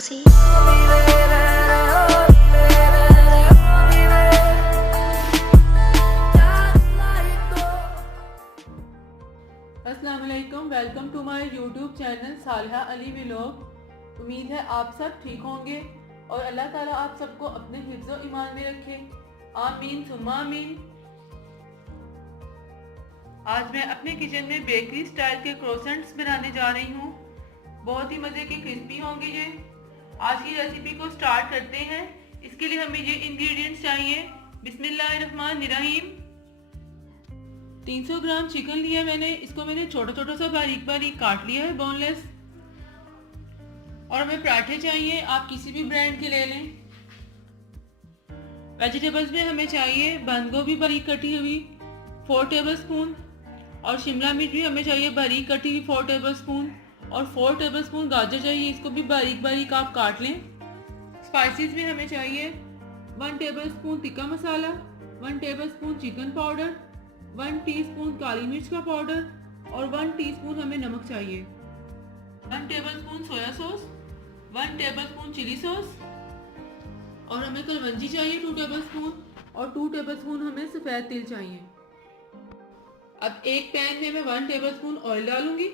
pussy. अस्सलाम वालेकुम, welcome to my YouTube channel Saliha Ali vlog. उम्मीद है आप सब ठीक होंगे और अल्लाह ताला आप सबको अपने हिफ्ज़ व ईमान में रखे, आमीन सुम्मा आमीन। आज मैं अपने किचन में बेकरी स्टाइल के क्रोसेंट्स बनाने जा रही हूँ। बहुत ही मज़े के क्रिस्पी होंगे ये। आज की रेसिपी को स्टार्ट करते हैं। इसके लिए हमें ये इंग्रेडिएंट्स चाहिए। बिस्मिल्लाहिर्रहमानिर्रहीम। 300 ग्राम चिकन लिया मैंने। इसको मैंने छोटा छोटा सा बारीक बारीक काट लिया है, बोनलेस। और हमें पराठे चाहिए, आप किसी भी ब्रांड के ले लें। वेजिटेबल्स में हमें चाहिए बंद गोभी बारीक कटी हुई 4 टेबलस्पून, और शिमला मिर्च भी हमें चाहिए बारीक कटी हुई 4 टेबलस्पून, और 4 टेबलस्पून गाजर चाहिए, इसको भी बारीक बारीक आप काट लें। स्पाइसेस में हमें चाहिए 1 tablespoon tikka masala, 1 tablespoon chicken powder, 1 teaspoon काली मिर्च का पाउडर और 1 टीस्पून हमें नमक चाहिए। 1 tablespoon soya sauce, 1 tablespoon chilli sauce, और हमें कलवंजी चाहिए 2 टेबलस्पून, और 2 टेबलस्पून हमें सफ़ेद तिल चाहिए। अब एक पैन में मैं 1 टेबलस्पून ऑयल डालूंगी।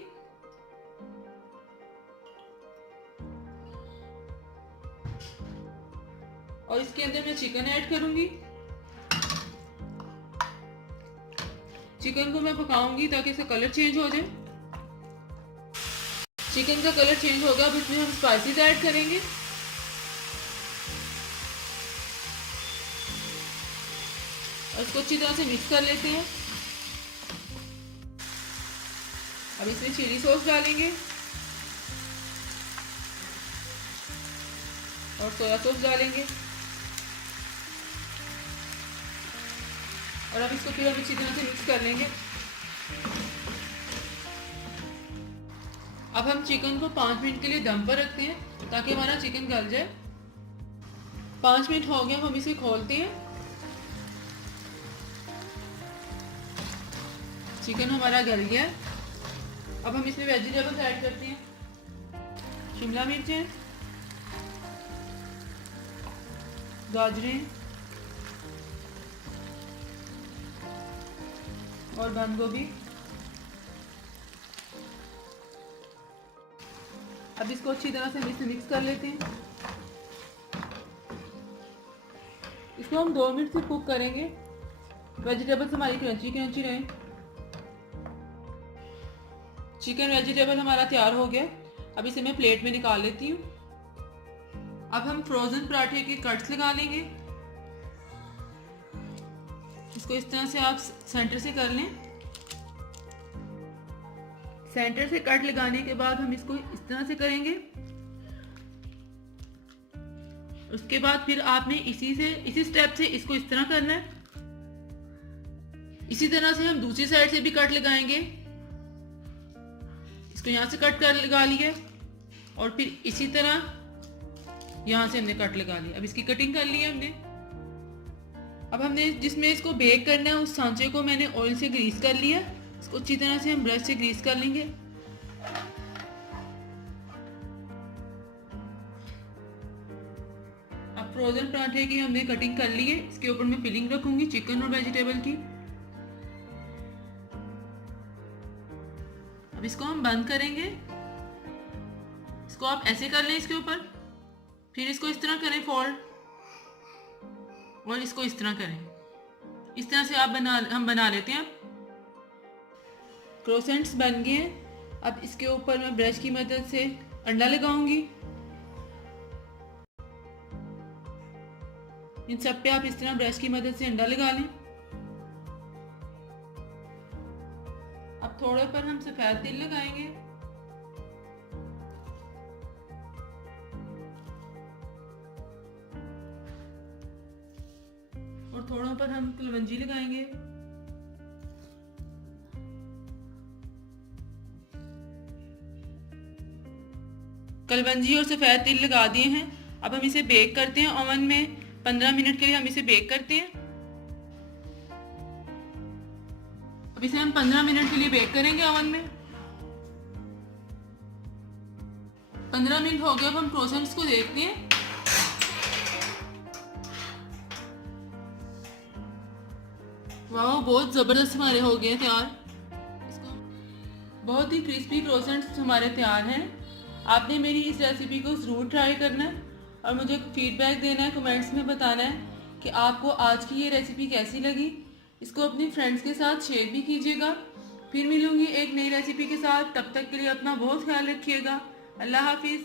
और इसके अंदर मैं चिकन ऐड करूंगी। चिकन को मैं पकाऊंगी ताकि इसका कलर चेंज हो जाए। चिकन का कलर चेंज हो गया। अब इसमें हम स्पाइसेस ऐड करेंगे। और इसको अच्छी तरह से मिक्स कर लेते हैं। अब इसमें चिली सॉस डालेंगे और सोया सॉस डालेंगे, और अब इसको फिर हम अच्छी तरह से मिक्स कर लेंगे। अब हम चिकन को 5 मिनट के लिए दम पर रखते हैं ताकि हमारा चिकन गल जाए। 5 मिनट हो गए, हम इसे खोलते हैं। चिकन हमारा गल गया। अब हम इसमें वेजिटेबल्स ऐड करते हैं। शिमला मिर्चें, गाजरें और बंद गोभी। अब इसको अच्छी तरह से मिक्स कर लेते हैं। इसको हम 2 मिनट से कुक करेंगे। वेजिटेबल्स हमारी क्रंची क्रंची रहे। चिकन वेजिटेबल हमारा तैयार हो गया। अब इसे मैं प्लेट में निकाल लेती हूँ। अब हम फ्रोजन पराठे के कट्स लगा लेंगे। इसको इस तरह से आप सेंटर से कर लें। सेंटर से कट लगाने के बाद हम इसको इस तरह से करेंगे। उसके बाद फिर आपने इसी स्टेप से इसको इस तरह करना है। इसी तरह से हम दूसरी साइड से भी कट लगाएंगे। इसको यहाँ से कट कर लगा लिया और फिर इसी तरह यहाँ से हमने कट लगा लिया। अब इसकी कटिंग कर ली है हमने। अब हमने जिसमें इसको बेक करना है उस सांचे को मैंने ऑयल से ग्रीस कर लिया। इसको अच्छी तरह से हम ब्रश से ग्रीस कर लेंगे। अब फ्रोजन पराठे की हमने कटिंग कर ली है। इसके ऊपर मैं फिलिंग रखूंगी चिकन और वेजिटेबल की। अब इसको हम बंद करेंगे। इसको आप ऐसे कर लें इसके ऊपर, फिर इसको इस तरह करें फोल्ड, और इसको इस तरह करें। इस तरह से हम बना लेते हैं। क्रोसेंट्स बन गए हैं। अब इसके ऊपर मैं ब्रश की मदद से अंडा लगाऊंगी। इन सब पे आप इस तरह ब्रश की मदद से अंडा लगा लें। अब थोड़े पर हम सफेद तिल लगाएंगे। और थोड़ों पर हम कलवंजी लगाएंगे। कलवंजी और सफेद तिल लगा दिए हैं। अब हम इसे बेक करते हैं ओवन में। 15 मिनट के लिए हम इसे बेक करते हैं। अब इसे हम 15 मिनट के लिए बेक करेंगे ओवन में। 15 मिनट हो गए, अब हम क्रोसेंट्स को देखते हैं। वाह, बहुत ज़बरदस्त हमारे हो गए तैयार। बहुत ही क्रिस्पी क्रोसेंट्स हमारे तैयार हैं। आपने मेरी इस रेसिपी को ज़रूर ट्राई करना है और मुझे फीडबैक देना है, कमेंट्स में बताना है कि आपको आज की ये रेसिपी कैसी लगी। इसको अपनी फ्रेंड्स के साथ शेयर भी कीजिएगा। फिर मिलूंगी एक नई रेसिपी के साथ, तब तक के लिए अपना बहुत ख्याल रखिएगा। अल्लाह हाफिज़।